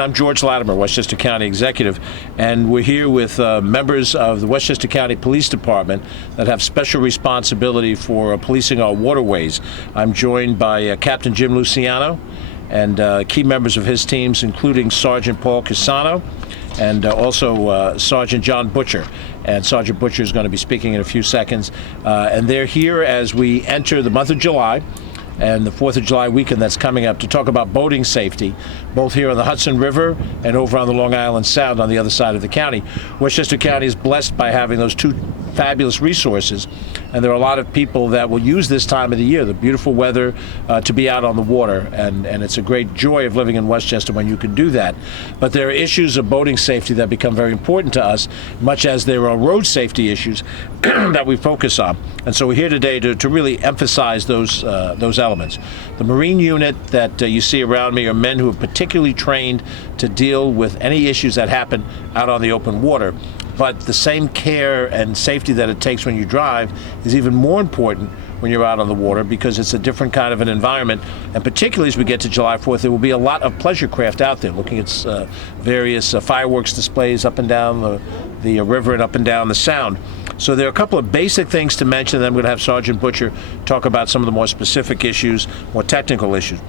I'm George Latimer, Westchester County Executive, and we're here with members of the Westchester County Police Department that have special responsibility for policing our waterways. I'm joined by Captain Jim Luciano and key members of his teams, including Sergeant Paul Cassano and also Sergeant John Butcher. And Sergeant Butcher is going to be speaking in a few seconds. And they're here as we enter the month of July and the 4th of July weekend that's coming up to talk about boating safety, both here on the Hudson River and over on the Long Island Sound on the other side of the county. Westchester County is blessed by having those two fabulous resources, and there are a lot of people that will use this time of the year, the beautiful weather, to be out on the water, and it's a great joy of living in Westchester when you can do that. But there are issues of boating safety that become very important to us, much as there are road safety issues that we focus on. And so we're here today to really emphasize those elements. The Marine unit that you see around me are men who are particularly trained to deal with any issues that happen out on the open water. But the same care and safety that it takes when you drive is even more important when you're out on the water, because it's a different kind of an environment. And particularly as we get to July 4th, there will be a lot of pleasure craft out there looking at various fireworks displays up and down the river and up and down the Sound. So there are a couple of basic things to mention, then I'm going to have Sergeant Butcher talk about some of the more specific issues, more technical issues.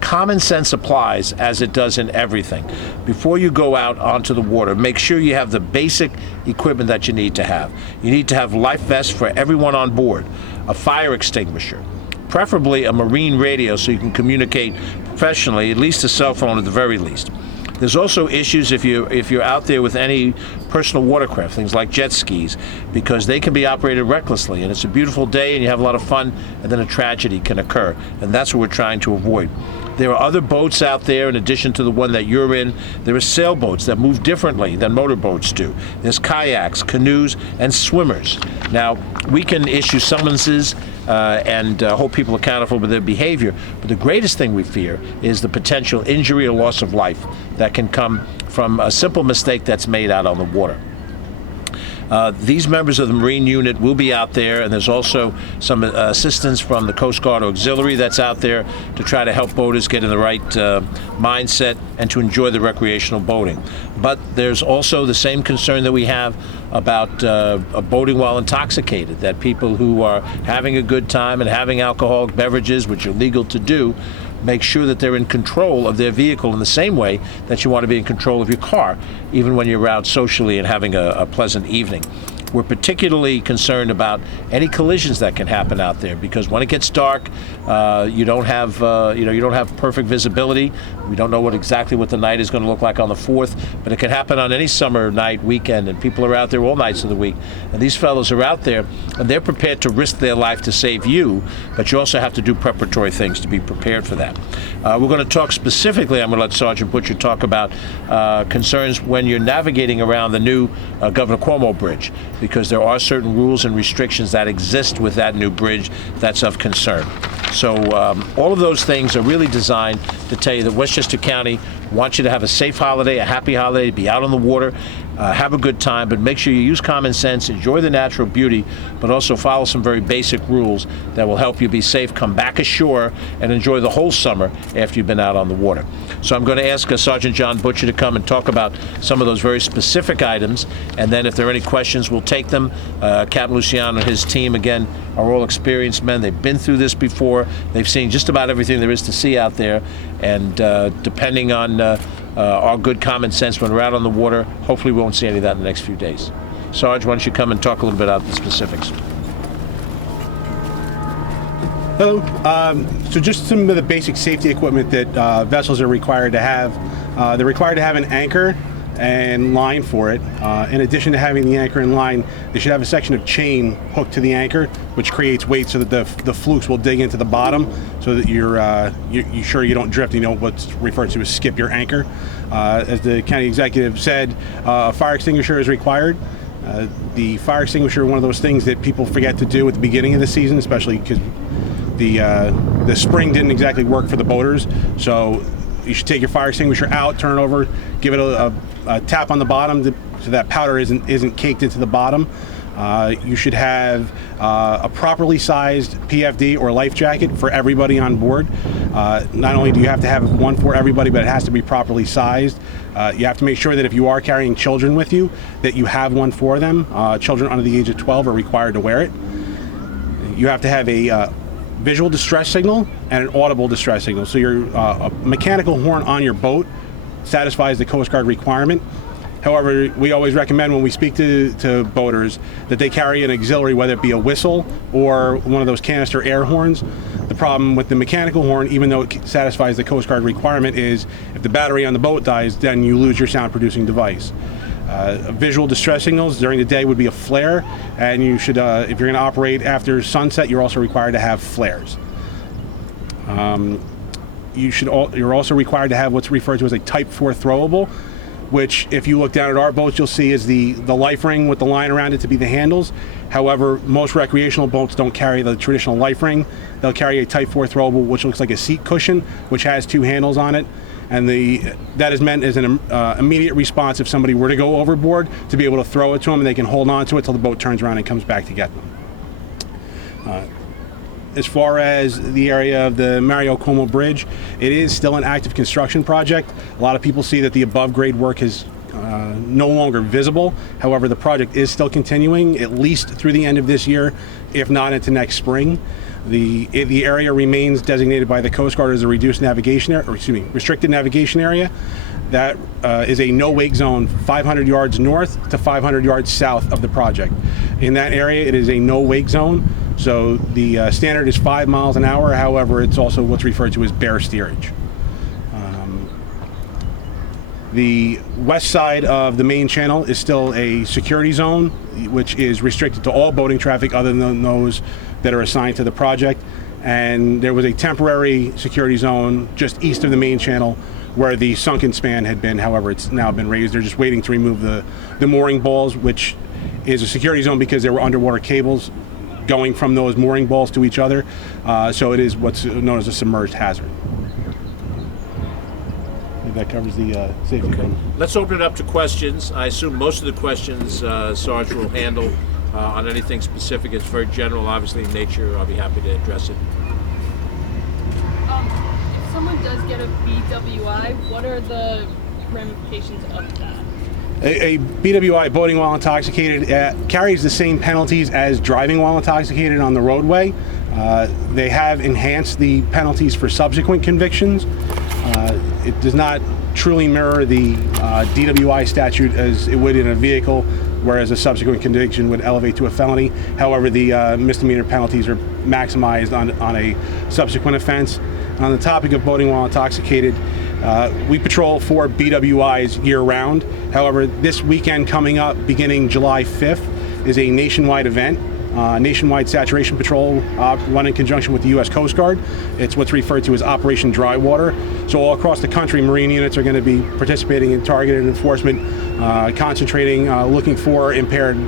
Common sense applies, as it does in everything. Before you go out onto the water, make sure you have the basic equipment that you need to have. You need to have life vests for everyone on board, a fire extinguisher, preferably a marine radio so you can communicate professionally, at least a cell phone at the very least. There's also issues if you're out there with any personal watercraft, things like jet skis, because they can be operated recklessly, and it's a beautiful day and you have a lot of fun, and then a tragedy can occur, and that's what we're trying to avoid. There are other boats out there in addition to the one that you're in. There are sailboats that move differently than motorboats do. There's kayaks, canoes, and swimmers. Now, we can issue summonses and hold people accountable for their behavior, but the greatest thing we fear is the potential injury or loss of life that can come from a simple mistake that's made out on the water. These members of the Marine unit will be out there, and there's also some assistance from the Coast Guard Auxiliary that's out there to try to help boaters get in the right mindset and to enjoy the recreational boating. But there's also the same concern that we have about boating while intoxicated, that people who are having a good time and having alcoholic beverages, which are legal to do, make sure that they're in control of their vehicle in the same way that you want to be in control of your car, even when you're out socially and having a pleasant evening. We're particularly concerned about any collisions that can happen out there, because when it gets dark, you don't have perfect visibility. We don't know exactly what the night is going to look like on the 4th, but it can happen on any summer night, weekend, and people are out there all nights of the week. And these fellows are out there, and they're prepared to risk their life to save you, but you also have to do preparatory things to be prepared for that. We're going to talk specifically, I'm going to let Sergeant Butcher talk about concerns when you're navigating around the new Governor Cuomo Bridge, because there are certain rules and restrictions that exist with that new bridge that's of concern. So all of those things are really designed to tell you that Westchester County wants you to have a safe holiday, a happy holiday, be out on the water, have a good time, but make sure you use common sense, enjoy the natural beauty, but also follow some very basic rules that will help you be safe, come back ashore, and enjoy the whole summer after you've been out on the water. So I'm going to ask Sergeant John Butcher to come and talk about some of those very specific items, and then if there are any questions, we'll take them. Captain Luciano and his team, again, are all experienced men. They've been through this before. They've seen just about everything there is to see out there, and depending on our good common sense when we're out on the water, hopefully we won't see any of that in the next few days. Sarge, why don't you come and talk a little bit about the specifics? Hello. So just some of the basic safety equipment that vessels are required to have. They're required to have an anchor and line for it. In addition to having the anchor and line, they should have a section of chain hooked to the anchor, which creates weight so that the flukes will dig into the bottom, so that you're sure you don't drift. You know what's referred to as skip your anchor. As the county executive said, a fire extinguisher is required. The fire extinguisher, one of those things that people forget to do at the beginning of the season, especially because the spring didn't exactly work for the boaters. So you should take your fire extinguisher out, turn it over, give it a tap on the bottom so that powder isn't caked into the bottom. You should have a properly sized PFD or life jacket for everybody on board. Not only do you have to have one for everybody, but it has to be properly sized. You have to make sure that if you are carrying children with you, that you have one for them. Children under the age of 12 are required to wear it. You have to have a visual distress signal and an audible distress signal. So your mechanical horn on your boat satisfies the Coast Guard requirement. However, we always recommend when we speak to boaters that they carry an auxiliary, whether it be a whistle or one of those canister air horns. The problem with the mechanical horn, even though it satisfies the Coast Guard requirement, is if the battery on the boat dies, then you lose your sound-producing device. Visual distress signals during the day would be a flare, and you should, if you're going to operate after sunset, you're also required to have flares. You're also required to have what's referred to as a Type 4 throwable, which, if you look down at our boats, you'll see is the life ring with the line around it to be the handles. However, most recreational boats don't carry the traditional life ring. They'll carry a Type 4 throwable, which looks like a seat cushion, which has two handles on it. And that is meant as an immediate response if somebody were to go overboard, to be able to throw it to them, and they can hold on to it till the boat turns around and comes back to get them. As far as the area of the Mario Como Bridge, it is still an active construction project. A lot of people see that the above grade work is no longer visible. However, the project is still continuing, at least through the end of this year, if not into next spring. The area remains designated by the Coast Guard as a restricted navigation area. That is a no-wake zone 500 yards north to 500 yards south of the project. In that area, it is a no-wake zone. So the standard is 5 miles an hour. However, it's also what's referred to as bare steerage. The west side of the main channel is still a security zone, which is restricted to all boating traffic other than those that are assigned to the project. And there was a temporary security zone just east of the main channel where the sunken span had been. However, it's now been raised. They're just waiting to remove the mooring balls, which is a security zone because there were underwater cables going from those mooring balls to each other. So it is what's known as a submerged hazard. That covers the safety. Okay. Let's open it up to questions. I assume most of the questions Sarge will handle on anything specific. It's very general, obviously, in nature. I'll be happy to address it. If someone does get a BWI, what are the ramifications of that? A BWI, boating while intoxicated, carries the same penalties as driving while intoxicated on the roadway. They have enhanced the penalties for subsequent convictions. It does not truly mirror the DWI statute as it would in a vehicle, whereas a subsequent conviction would elevate to a felony. However, the misdemeanor penalties are maximized on a subsequent offense. On the topic of boating while intoxicated, we patrol for BWIs year-round. However, this weekend coming up, beginning July 5th, is a nationwide event. Nationwide Saturation Patrol run in conjunction with the U.S. Coast Guard. It's what's referred to as Operation Dry Water. So all across the country, Marine units are going to be participating in targeted enforcement, concentrating, looking for impaired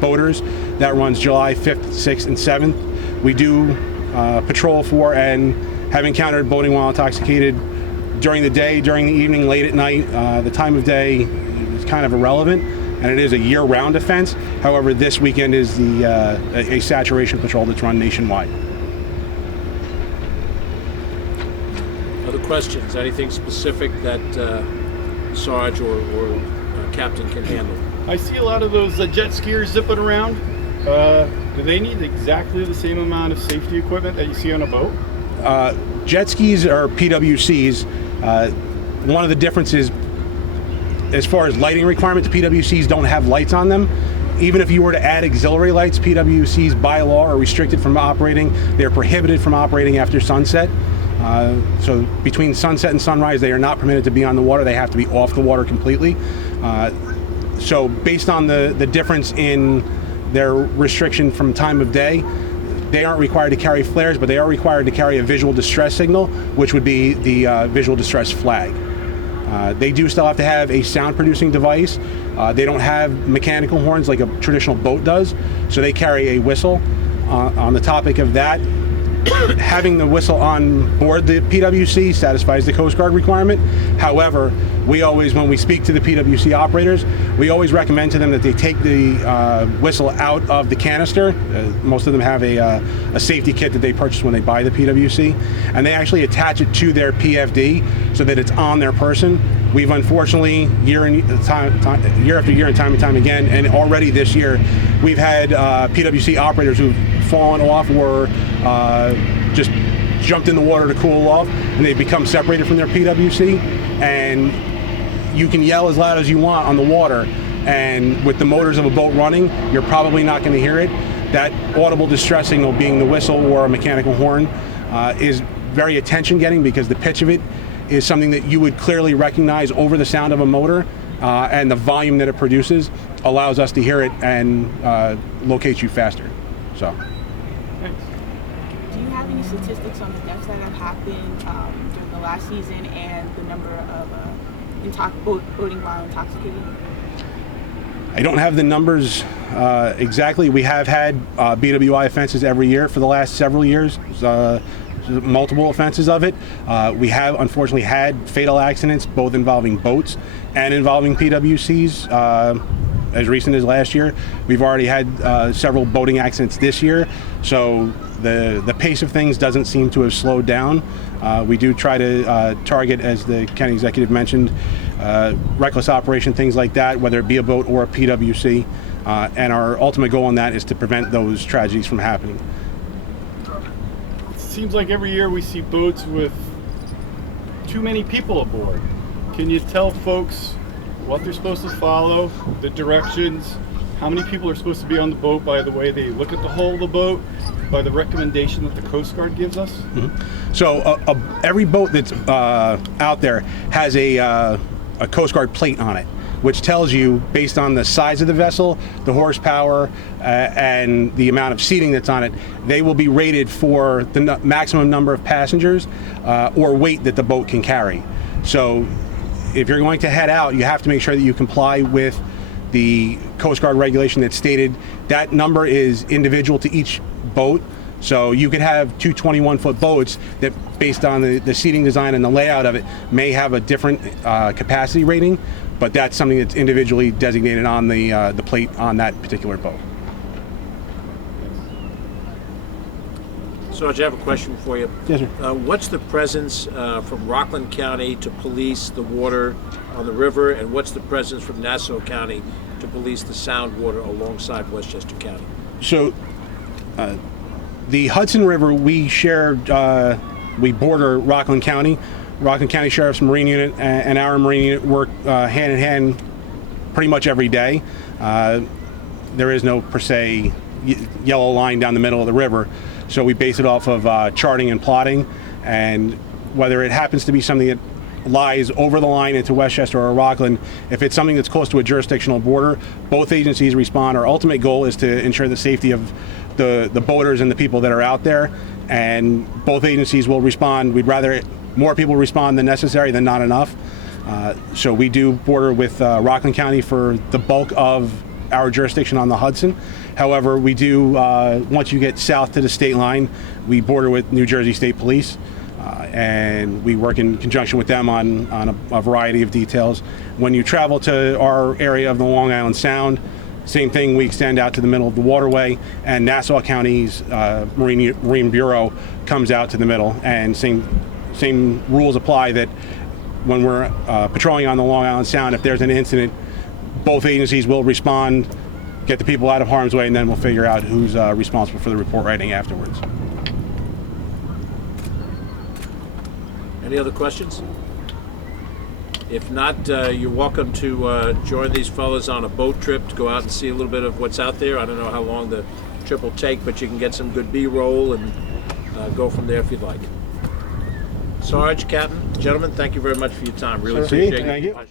boaters. That runs July 5th, 6th, and 7th. We do patrol for and have encountered boating while intoxicated during the day, during the evening, late at night. The time of day is kind of irrelevant, and it is a year-round offense. However, this weekend is a saturation patrol that's run nationwide. Other questions? Anything specific that Sarge or Captain can handle? I see a lot of those jet skiers zipping around. Do they need exactly the same amount of safety equipment that you see on a boat? Jet skis are PWCs. One of the differences as far as lighting requirements, PWCs don't have lights on them. Even if you were to add auxiliary lights, PWCs by law are restricted from operating. They're prohibited from operating after sunset. So between sunset and sunrise, they are not permitted to be on the water. They have to be off the water completely. So based on the difference in their restriction from time of day, they aren't required to carry flares, but they are required to carry a visual distress signal, which would be the visual distress flag. They do still have to have a sound-producing device. They don't have mechanical horns like a traditional boat does, so they carry a whistle. On the topic of that, having the whistle on board the PWC satisfies the Coast Guard requirement. However, we always, when we speak to the PWC operators, we always recommend to them that they take the whistle out of the canister. Most of them have a safety kit that they purchase when they buy the PWC, and they actually attach it to their PFD so that it's on their person. We've unfortunately, year after year and time again, and already this year, we've had PWC operators who've fallen off or just jumped in the water to cool off, and they've become separated from their PWC. And you can yell as loud as you want on the water, and with the motors of a boat running, you're probably not going to hear it. That audible distress signal, being the whistle or a mechanical horn, is very attention-getting because the pitch of it is something that you would clearly recognize over the sound of a motor, and the volume that it produces allows us to hear it and locate you faster. So. Do you have any statistics on the deaths that have happened during the last season and the number of boating while intoxicated? I don't have the numbers exactly. We have had BWI offenses every year for the last several years. Multiple offenses of it. We have unfortunately had fatal accidents, both involving boats and involving PWCs. As recent as last year, we've already had several boating accidents this year. So the pace of things doesn't seem to have slowed down. We do try to target, as the county executive mentioned, reckless operation, things like that, whether it be a boat or a PWC. And our ultimate goal on that is to prevent those tragedies from happening. Seems like every year we see boats with too many people aboard. Can you tell folks what they're supposed to follow, the directions, how many people are supposed to be on the boat by the way they look at the hull of the boat, by the recommendation that the Coast Guard gives us? Mm-hmm. So every boat that's out there has a Coast Guard plate on it, which tells you, based on the size of the vessel, the horsepower, and the amount of seating that's on it, they will be rated for the maximum number of passengers or weight that the boat can carry. So if you're going to head out, you have to make sure that you comply with the Coast Guard regulation that's stated. That number is individual to each boat. So you could have two 21-foot boats that, based on the seating design and the layout of it, may have a different capacity rating, but that's something that's individually designated on the plate on that particular boat. Sarge, I have a question for you. Yes, sir. What's the presence from Rockland County to police the water on the river, and what's the presence from Nassau County to police the sound water alongside Westchester County? So the Hudson River, we border Rockland County. Rockland County Sheriff's Marine Unit and our Marine Unit work hand in hand pretty much every day. There is no, per se, yellow line down the middle of the river. So we base it off of charting and plotting, and whether it happens to be something that lies over the line into Westchester or Rockland, if it's something that's close to a jurisdictional border, both agencies respond. Our ultimate goal is to ensure the safety of the boaters and the people that are out there, and both agencies will respond. We'd rather more people respond than necessary than not enough. So we do border with Rockland County for the bulk of our jurisdiction on the Hudson. However, we do, once you get south to the state line, we border with New Jersey State Police, and we work in conjunction with them on a variety of details. When you travel to our area of the Long Island Sound, same thing, we extend out to the middle of the waterway, and Nassau County's Marine Bureau comes out to the middle, and same rules apply, that when we're patrolling on the Long Island Sound, if there's an incident, both agencies will respond, get the people out of harm's way, and then we'll figure out who's responsible for the report writing afterwards. Any other questions? If not, you're welcome to join these fellas on a boat trip to go out and see a little bit of what's out there. I don't know how long the trip will take, but you can get some good B-roll and go from there if you'd like. Sarge, Captain, gentlemen, thank you very much for your time. Really appreciate it. Thank you.